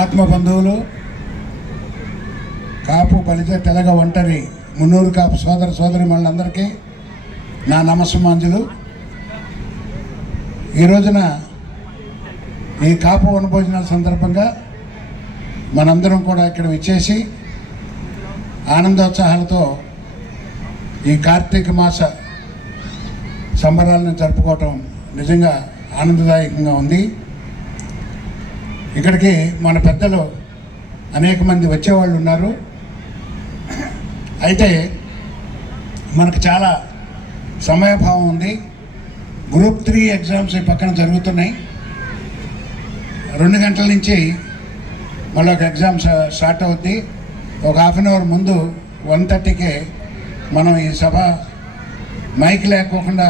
ఆత్మ బంధువులు, కాపు ఫలిత తెలగ ఒంటరి మున్నూరు కాపు సోదర సోదరి మనందరికీ నా నమస్సుమాంజులు. ఈ రోజున ఈ కాపు వనభోజనాల సందర్భంగా మనందరం కూడా ఇక్కడ విచ్చేసి ఆనందోత్సాహాలతో ఈ కార్తీక మాస సంబరాలను జరుపుకోవటం నిజంగా ఆనందదాయకంగా ఉంది. ఇక్కడికి మన పెద్దలు అనేక మంది వచ్చేవాళ్ళు ఉన్నారు. అయితే మనకు చాలా సమయభావం ఉంది. గ్రూప్ 3 ఎగ్జామ్స్ ఈ పక్కన జరుగుతున్నాయి. 2 గంటల నుంచి మళ్ళీ ఒక ఎగ్జామ్ స్టార్ట్ అవుద్ది. ఒక హాఫ్ అన్ అవర్ ముందు 1:30కే మనం ఈ సభ మైక్ లేకోకుండా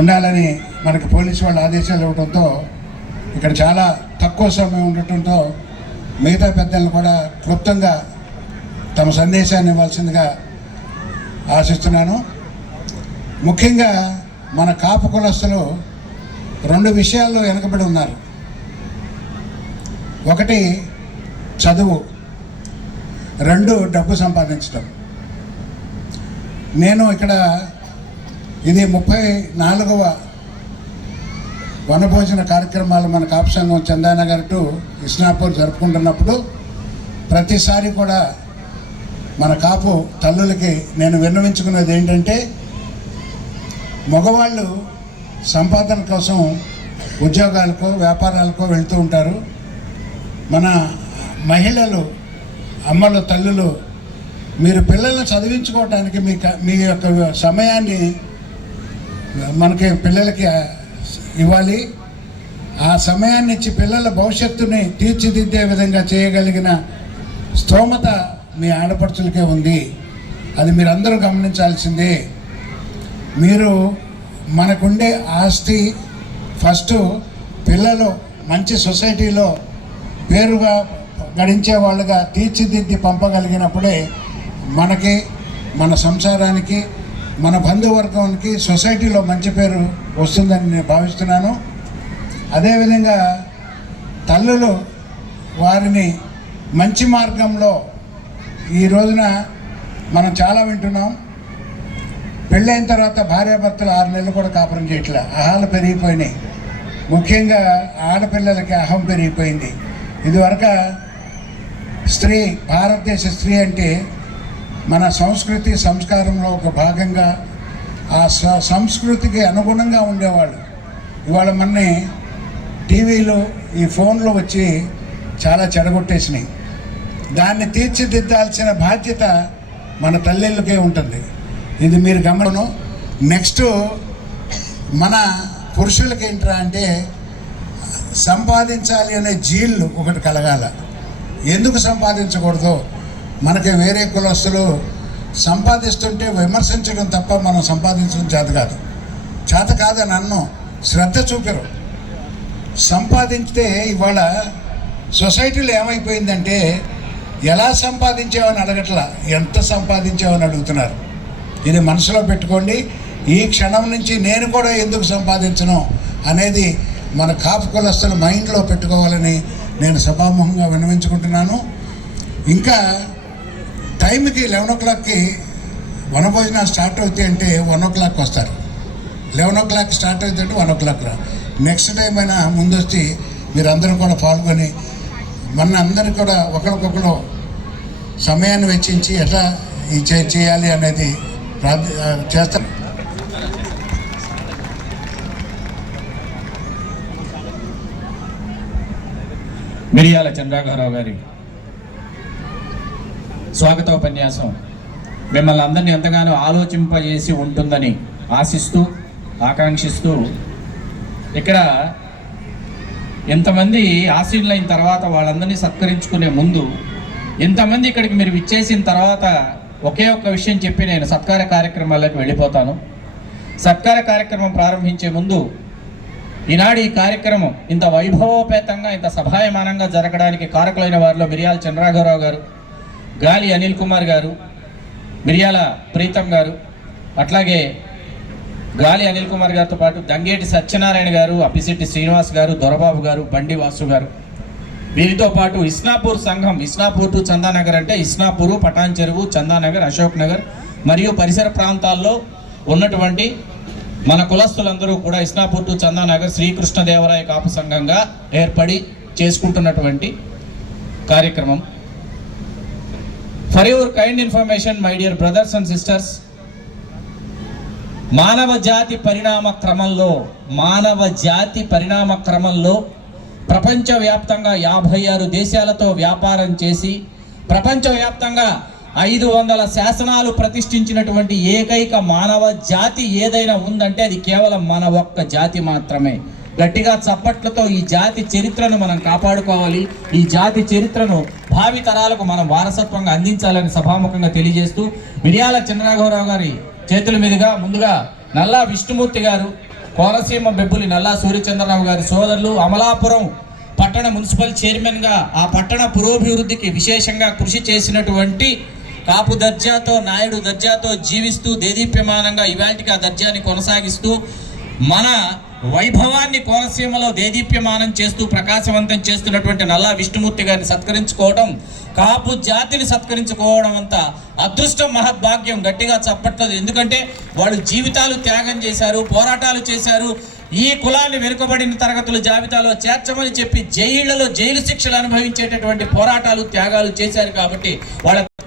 ఉండాలని మనకి పోలీసు వాళ్ళు ఆదేశాలు ఇవ్వడంతో ఇక్కడ చాలా తక్కువ సమయం ఉండటంతో మిగతా పెద్దలను కూడా క్లుప్తంగా తమ సందేశాన్ని ఇవ్వాల్సిందిగా ఆశిస్తున్నాను. ముఖ్యంగా మన కాపు కులస్తులు 2 విషయాల్లో వెనకబడి ఉన్నారు. ఒకటి చదువు, 2 డబ్బు సంపాదించడం. నేను ఇక్కడ ఇది 34వ వనభోజన కార్యక్రమాలు మన కాపు సంఘం చందానగర్ టు ఇస్నాపూర్ జరుపుకుంటున్నప్పుడు ప్రతిసారి కూడా మన కాపు తల్లులకి నేను విన్నవించుకున్నది ఏంటంటే, మగవాళ్ళు సంపాదన కోసం ఉద్యోగాలకో వ్యాపారాలకో వెళ్తూ ఉంటారు. మన మహిళలు, అమ్మలు, తల్లులు, మీరు పిల్లల్ని చదివించుకోవడానికి మీ యొక్క సమయాన్ని మనకి పిల్లలకి ఇవ్వాలి. ఆ సమయాన్ని ఇచ్చి పిల్లల భవిష్యత్తుని తీర్చిదిద్దే విధంగా చేయగలిగిన స్తోమత మీ ఆడపడుచులకే ఉంది. అది మీరందరూ గమనించాల్సిందే. మీరు మనకుండే ఆస్తి ఫస్ట్ పిల్లలు మంచి సొసైటీలో పేరుగా గడించే వాళ్ళుగా తీర్చిదిద్ది పంపగలిగినప్పుడే మనకి, మన సంసారానికి, మన బంధువర్గానికి సొసైటీలో మంచి పేరు వస్తుందని నేను భావిస్తున్నాను. అదేవిధంగా తల్లులు వారిని మంచి మార్గంలో, ఈ రోజున మనం చాలా వింటున్నాం, పెళ్ళైన తర్వాత భార్యాభర్తలు 6 నెలలు కూడా కాపురం చేయట్లే. అహాలు పెరిగిపోయినాయి. ముఖ్యంగా ఆడపిల్లలకి అహం పెరిగిపోయింది. ఇదివరకు స్త్రీ, భారతదేశ స్త్రీ అంటే మన సంస్కృతి సంస్కారంలో ఒక భాగంగా, ఆ సంస్కృతికి అనుగుణంగా ఉండేవాళ్ళు. ఇవాళ మనని టీవీలు, ఈ ఫోన్లు వచ్చి చాలా చెడగొట్టేసినాయి. దాన్ని తీర్చిదిద్దాల్సిన బాధ్యత మన తల్లిళ్ళకే ఉంటుంది. ఇది మీరు గమనం. నెక్స్ట్ మన పురుషులకి ఏంట్రా అంటే, సంపాదించాలి అనే జీళ్ళు ఒకటి కలగాల. ఎందుకు సంపాదించకూడదు? మనకి వేరే కులస్తులు సంపాదిస్తుంటే విమర్శించడం తప్ప మనం సంపాదించడం చేత కాదని అన్నం శ్రద్ధ చూపరు. సంపాదించితే ఇవాళ సొసైటీలో ఏమైపోయిందంటే, ఎలా సంపాదించావని అడగట్లా, ఎంత సంపాదించావని అడుగుతున్నారు. ఇది మనసులో పెట్టుకోండి. ఈ క్షణం నుంచి నేను కూడా ఎందుకు సంపాదించను అనేది మన కాపు కులస్తుల మైండ్లో పెట్టుకోవాలని నేను సభాముఖంగా విన్నవించుకుంటున్నాను. ఇంకా టైంకి 11 o'clockకి వనభోజనాలు స్టార్ట్ అవుతాయి అంటే 1 o'clock వస్తారు. 11 o'clock స్టార్ట్ అవుతుంటే 1 o'clock రా. నెక్స్ట్ టైం అయినా ముందు వచ్చి మీరందరూ కూడా పాల్గొని మన అందరికీ కూడా ఒకరికొకరు సమయాన్ని వెచ్చించి ఎట్లా చేయాలి అనేది చేస్తాను. మిరియాల చంద్రగారావు గారి స్వాగతోపన్యాసం మిమ్మల్ని అందరినీ ఎంతగానో ఆలోచింపజేసి ఉంటుందని ఆశిస్తూ, ఆకాంక్షిస్తూ, ఇక్కడ ఎంతమంది ఆశీనులైన తర్వాత వాళ్ళందరినీ సత్కరించుకునే ముందు, ఎంతమంది ఇక్కడికి మీరు విచ్చేసిన తర్వాత ఒకే ఒక్క విషయం చెప్పి నేను సత్కార కార్యక్రమాలకు వెళ్ళిపోతాను. సత్కార కార్యక్రమం ప్రారంభించే ముందు, ఈనాడు ఈ కార్యక్రమం ఇంత వైభవోపేతంగా, ఇంత సభాయమానంగా జరగడానికి కారకులైన వారిలో మిరియాల చంద్రగారావు గారు, గాలి అనిల్ కుమార్ గారు, మిరియాల ప్రీతం గారు, అట్లాగే గాలి అనిల్ కుమార్ గారితో పాటు దంగేటి సత్యనారాయణ గారు, అప్పిశెట్టి శ్రీనివాస్ గారు, దొరబాబు గారు, బండి వాసు గారు, వీరితో పాటు ఇస్నాపూర్ సంఘం, ఇస్నాపూర్ టు చందానగర్ అంటే ఇస్నాపూరు, పటాన్ చెరువు, చందానగర్, అశోక్ నగర్ మరియు పరిసర ప్రాంతాల్లో ఉన్నటువంటి మన కులస్తులందరూ కూడా ఇస్నాపూర్ టు చందానగర్ శ్రీకృష్ణదేవరాయ కాపు సంఘంగా ఏర్పడి చేసుకుంటున్నటువంటి కార్యక్రమం. For your kind information my dear brothers and sisters, మానవ జాతి పరిణామ క్రమంలో ప్రపంచవ్యాప్తంగా 56 దేశాలతో వ్యాపారం చేసి ప్రపంచవ్యాప్తంగా 500 శాసనాలు ప్రతిష్ఠించినటువంటి ఏకైక మానవ జాతి ఏదైనా ఉందంటే అది కేవలం మన ఒక్క జాతి మాత్రమే. గట్టిగా చప్పట్లతో ఈ జాతి చరిత్రను మనం కాపాడుకోవాలి, ఈ జాతి చరిత్రను భావి తరాలకు మనం వారసత్వంగా అందించాలని సభాముఖంగా తెలియజేస్తూ, మిర్యాల చినరాఘవరావు గారి చేతుల మీదుగా ముందుగా నల్లా విష్ణుమూర్తి గారు, కోనసీమ బెబ్బులి నల్లా సూర్యచంద్రరావు గారి సోదరులు, అమలాపురం పట్టణ మున్సిపల్ చైర్మన్గా ఆ పట్టణ పురోభివృద్ధికి విశేషంగా కృషి చేసినటువంటి కాపు దర్జాతో, నాయుడు దర్జాతో జీవిస్తూ దేదీప్యమానంగా ఇవాటికి ఆ దర్జాన్ని కొనసాగిస్తూ మన వైభవాన్ని కోనసీమలో దేదీప్యమానం చేస్తూ ప్రకాశవంతం చేస్తున్నటువంటి నల్లా విష్ణుమూర్తి గారిని సత్కరించుకోవడం, కాపు జాతిని సత్కరించుకోవడం అంత అదృష్టం, మహద్భాగ్యం. గట్టిగా చప్పట్లేదు. ఎందుకంటే వాళ్ళు జీవితాలు త్యాగం చేశారు, పోరాటాలు చేశారు. ఈ కులాన్ని వెనుకబడిన తరగతుల జాబితాలో చేర్చమని చెప్పి జైళ్లలో జైలు శిక్షలు అనుభవించేటటువంటి పోరాటాలు, త్యాగాలు చేశారు. కాబట్టి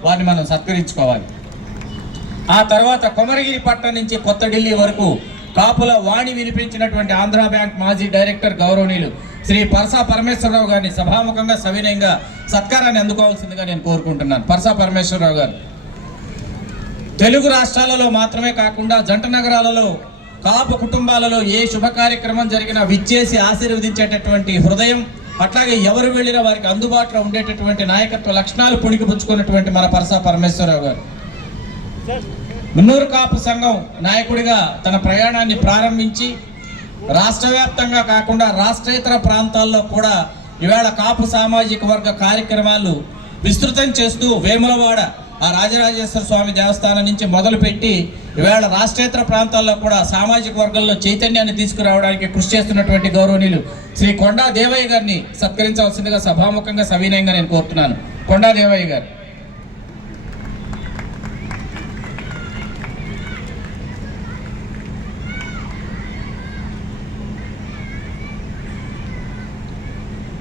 వారిని మనం సత్కరించుకోవాలి. ఆ తర్వాత కొమరగిరి పట్టణం నుంచి కొత్త ఢిల్లీ వరకు కాపుల వాణి వినిపించినటువంటి ఆంధ్ర బ్యాంక్ మాజీ డైరెక్టర్ గౌరవనీయులు శ్రీ పరసా పరమేశ్వరరావు గారిని సభాముఖంగా సవినయంగా సత్కారాన్ని అందుకోవాల్సిందిగా నేను కోరుకుంటున్నాను. పరసా పరమేశ్వరరావు గారు తెలుగు రాష్ట్రాలలో మాత్రమే కాకుండా జంట నగరాలలో కాపు కుటుంబాలలో ఏ శుభ కార్యక్రమం జరిగినా విచ్చేసి ఆశీర్వదించేటటువంటి హృదయం, అట్లాగే ఎవరు వెళ్ళినా వారికి అందుబాటులో ఉండేటటువంటి నాయకత్వ లక్షణాలు పుణికిపుచ్చుకున్నటువంటి మన పరసా పరమేశ్వరరావు గారు మున్నూరు కాపు సంఘం నాయకుడిగా తన ప్రయాణాన్ని ప్రారంభించి రాష్ట్ర వ్యాప్తంగా కాకుండా రాష్ట్రేతర ప్రాంతాల్లో కూడా ఇవాళ కాపు సామాజిక వర్గ కార్యక్రమాలు విస్తృతం చేస్తూ వేములవాడ ఆ రాజరాజేశ్వర స్వామి దేవస్థానం నుంచి మొదలుపెట్టి ఇవాళ రాష్ట్రేతర ప్రాంతాల్లో కూడా సామాజిక వర్గంలో చైతన్యాన్ని తీసుకురావడానికి కృషి చేస్తున్నటువంటి గౌరవనీయులు శ్రీ కొండా దేవయ్య గారిని సత్కరించవలసిందిగా సభాముఖంగా సవినయంగా నేను కోరుతున్నాను. కొండా దేవయ్య గారు.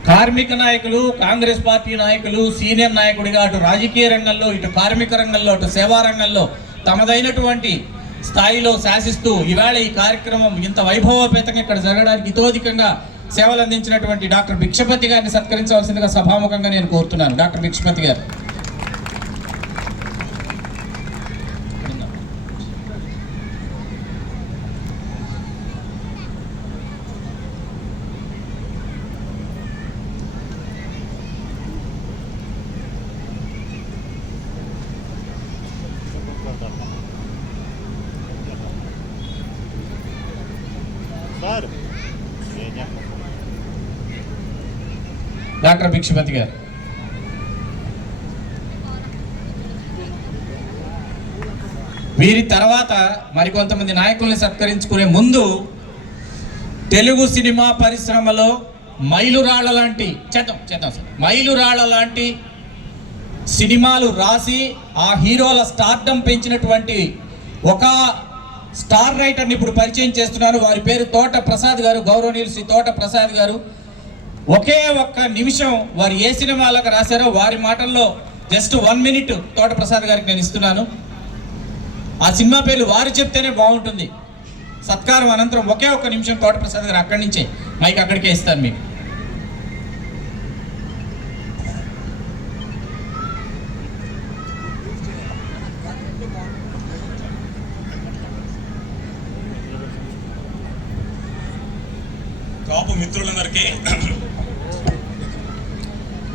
కార్మిక నాయకులు, కాంగ్రెస్ పార్టీ నాయకులు, సీనియర్ నాయకుడిగా అటు రాజకీయ రంగంలో, ఇటు కార్మిక రంగంలో, అటు సేవా రంగంలో తమదైనటువంటి స్థాయిలో శాసిస్తూ ఇవాళ ఈ కార్యక్రమం ఇంత వైభవోపేతంగా ఇక్కడ జరగడానికి ఇతోధికంగా సేవలు అందించినటువంటి డాక్టర్ భిక్షపతి గారిని సత్కరించవలసిందిగా సభాముఖంగా నేను కోరుతున్నాను. డాక్టర్ భిక్షపతి గారు. డాక్టర్ భిక్షపతి గారు. వీరి తర్వాత మరికొంతమంది నాయకుల్ని సత్కరించుకునే ముందు తెలుగు సినిమా పరిశ్రమలో మైలురాళ్ల లాంటి సినిమాలు రాసి ఆ హీరోల స్టార్డమ్ పెంచినటువంటి ఒక స్టార్ రైటర్ని ఇప్పుడు పరిచయం చేస్తున్నారు. వారి పేరు తోట ప్రసాద్ గారు. గౌరవనీయులు శ్రీ తోట ప్రసాద్ గారు. ఒకే ఒక్క నిమిషం వారు ఏ సినిమాలకు రాశారో వారి మాటల్లో జస్ట్ 1 minute తోట ప్రసాద్ గారికి నేను ఇస్తున్నాను. ఆ సినిమా పేర్లు వారు చెప్తేనే బాగుంటుంది. సత్కారం అనంతరం ఒకే ఒక్క నిమిషం తోట ప్రసాద్ గారు అక్కడి నుంచే మైక్ అక్కడికే ఇస్తాను మీకు.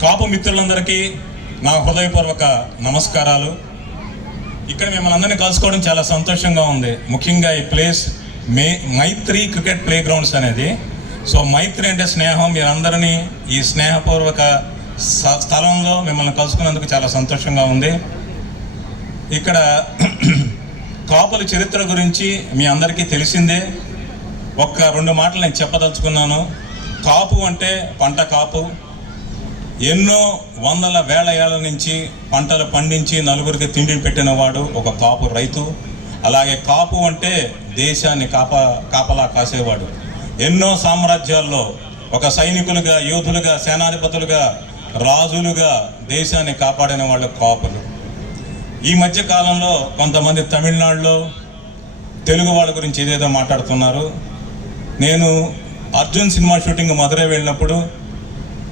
కాపు మిత్రులందరికీ నా హృదయపూర్వక నమస్కారాలు. ఇక్కడ మిమ్మల్ని అందరినీ కలుసుకోవడం చాలా సంతోషంగా ఉంది. ముఖ్యంగా ఈ ప్లేస్ మైత్రి క్రికెట్ ప్లే గ్రౌండ్స్ అనేది. సో మైత్రి అంటే స్నేహం. మీరందరినీ ఈ స్నేహపూర్వక స్థలంలో మిమ్మల్ని కలుసుకున్నందుకు చాలా సంతోషంగా ఉంది. ఇక్కడ కాపుల చరిత్ర గురించి మీ అందరికీ తెలిసిందే. ఒక్క 2 మాటలు నేను చెప్పదలుచుకున్నాను. కాపు అంటే పంట కాపు. ఎన్నో వందల వేల ఏళ్ల నుంచి పంటలు పండించి నలుగురికి తిండి పెట్టినవాడు ఒక కాపు రైతు. అలాగే కాపు అంటే దేశాన్ని కాపలా కాసేవాడు. ఎన్నో సామ్రాజ్యాల్లో ఒక సైనికులుగా, యోధులుగా, సేనాధిపతులుగా, రాజులుగా దేశాన్ని కాపాడిన వాళ్ళు కాపులు. ఈ మధ్య కాలంలో కొంతమంది తమిళనాడులో తెలుగు వాళ్ళ గురించి ఏదేదో మాట్లాడుతున్నారు. నేను అర్జున్ సినిమా షూటింగ్ మధురై వెళ్ళినప్పుడు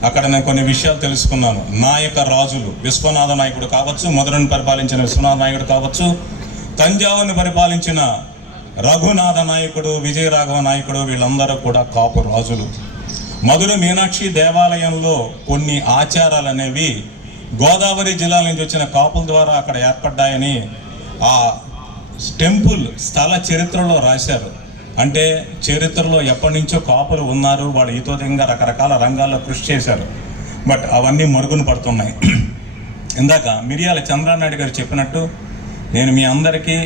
అక్కడ నేను కొన్ని విషయాలు తెలుసుకున్నాను. నాయక రాజులు, విశ్వనాథ నాయకుడు కావచ్చు, మధురను పరిపాలించిన విశ్వనాథ నాయకుడు కావచ్చు, తంజావూరుని పరిపాలించిన రఘునాథ నాయకుడు, విజయరాఘవ నాయకుడు, వీళ్ళందరూ కూడా కాపు రాజులు. మధుర మీనాక్షి దేవాలయంలో కొన్ని ఆచారాలు అనేవి గోదావరి జిల్లా నుంచి వచ్చిన కాపుల ద్వారా అక్కడ ఏర్పడ్డాయని ఆ టెంపుల్ స్థల చరిత్రలో రాశారు. అంటే చరిత్రలో ఎప్పటి నుంచో కాపులు ఉన్నారు, వాళ్ళు ఈతోదంగా రకరకాల రంగాల్లో కృషి చేశారు. బట్ అవన్నీ మరుగున పడుతున్నాయి. ఇందాక మిరియాల చంద్రనాయుడు గారు చెప్పినట్టు నేను మీ అందరికీ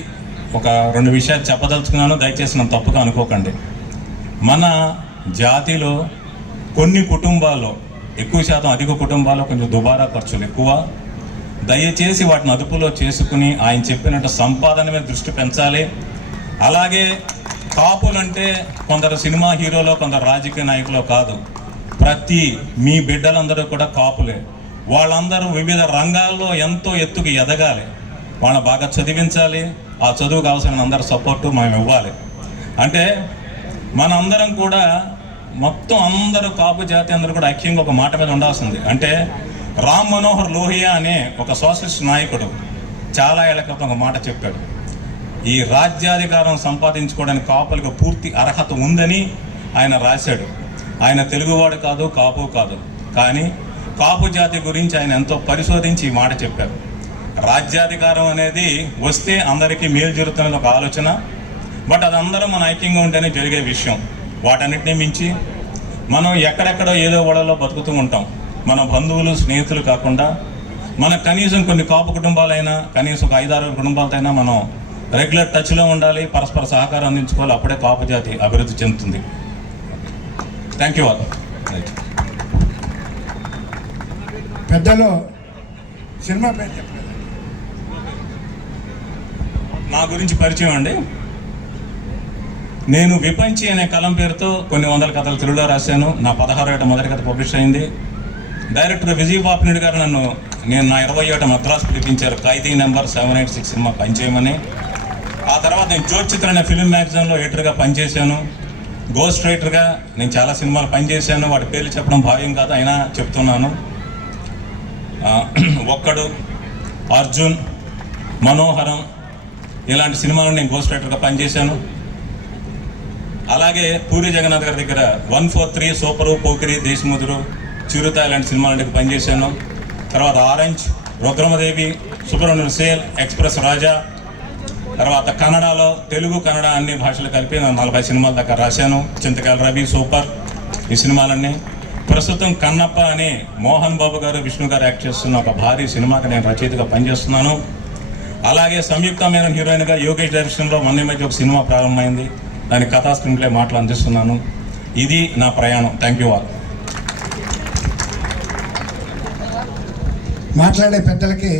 ఒక 2 విషయాలు చెప్పదలుచుకున్నాను. దయచేసి నన్ను తప్పుగా అనుకోకండి. మన జాతిలో కొన్ని కుటుంబాల్లో, ఎక్కువ శాతం అధిక కుటుంబాల్లో కొంచెం దుబారా ఖర్చులు ఎక్కువ. దయచేసి వాటిని అదుపులో చేసుకుని ఆయన చెప్పినట్టు సంపాదన మీద దృష్టి పెంచాలి. అలాగే కాపులంటే కొందరు సినిమా హీరోలో, కొందరు రాజకీయ నాయకులు కాదు. ప్రతి మీ బిడ్డలందరూ కూడా కాపులే. వాళ్ళందరూ వివిధ రంగాల్లో ఎంతో ఎత్తుకు ఎదగాలి. వాళ్ళని బాగా చదివించాలి. ఆ చదువుకు అవసరమైన అందరూ సపోర్టు మనం ఇవ్వాలి. అంటే మనందరం కూడా మొత్తం అందరూ కాపు జాతి అందరూ కూడా ఐక్యంగా ఒక మాట మీద ఉండాల్సింది. అంటే రామ్ మనోహర్ లోహియా అనే ఒక సోషలిస్ట్ నాయకుడు చాలా ఏళ్ల క్రితం ఒక మాట చెప్పాడు. ఈ రాజ్యాధికారం సంపాదించుకోవడానికి కాపులకు పూర్తి అర్హత ఉందని ఆయన రాశాడు. ఆయన తెలుగువాడు కాదు, కాపు కాదు, కానీ కాపు జాతి గురించి ఆయన ఎంతో పరిశోధించి ఈ మాట చెప్పారు. రాజ్యాధికారం అనేది వస్తే అందరికీ మేలు జరుగుతున్నది ఒక ఆలోచన. బట్ అదందరం మన ఐక్యంగా ఉంటేనే జరిగే విషయం. వాటన్నిటినీ మించి మనం ఎక్కడెక్కడో ఏదో ఓడలో బతుకుతూ ఉంటాం. మన బంధువులు, స్నేహితులు కాకుండా మన కనీసం కొన్ని కాపు కుటుంబాలైనా, కనీసం ఒక 5-6 కుటుంబాలైనా మనం రెగ్యులర్ టచ్లో ఉండాలి, పరస్పర సహకారం అందించుకోవాలి. అప్పుడే కాపు జాతి అభివృద్ధి చెందుతుంది. Thank you all. పెద్దలు సినిమా పేరు చెప్పలేదు. నా గురించి పరిచయం అండి. నేను విపంచి అనే కలం పేరుతో కొన్ని 100 కథలు తెలుగులో రాశాను. నా 16వ ఏట మొదటి కథ పబ్లిష్ అయింది. డైరెక్టర్ విజయ్ బాపినేడు గారు నా 20వ ఏట మద్రాసు పిలిపించారు ఖైదీ నెంబర్ 786 సినిమా పనిచేయమని. ఆ తర్వాత నేను జ్యోతిచిత్ర అనే ఫిల్మ్ మ్యాగజైన్లో ఎడిటర్గా పనిచేశాను. గోస్ట్ రైటర్గా నేను చాలా సినిమాలు పనిచేశాను. వాటి పేర్లు చెప్పడం భావ్యం కాదు, అయినా చెప్తున్నాను. ఒక్కడు, అర్జున్, మనోహరం ఇలాంటి సినిమాలను నేను గోస్ట్ రైటర్గా పనిచేశాను. అలాగే పూరి జగన్నాథ్ గారి దగ్గర 143, సూపరు, పోకిరి, దేశముదురు, చిరుత ఇలాంటి సినిమాలకు పనిచేశాను. తర్వాత Orange, Rudramadevi, Subramanyam sale, express Raja. తర్వాత కన్నడలో తెలుగు, కన్నడ అన్ని భాషలు కలిపి 40 సినిమాల దాకా రాశాను. చింతకాయల రవి, సూపర్ ఈ సినిమాలన్నీ. ప్రస్తుతం కన్నప్ప అని మోహన్ బాబు గారు, విష్ణు గారు యాక్ట్ చేస్తున్న ఒక భారీ సినిమాకి నేను రచయితగా పనిచేస్తున్నాను. అలాగే సంయుక్త మేనన్ హీరోయిన్గా యోగేష్ డైరెక్షన్లో మొన్న మధ్య ఒక సినిమా ప్రారంభమైంది. దాని కథా స్క్రీన్ ప్లే మాటలు అందిస్తున్నాను. ఇది నా ప్రయాణం. Thank you all. మాట్లాడే పెద్దలకి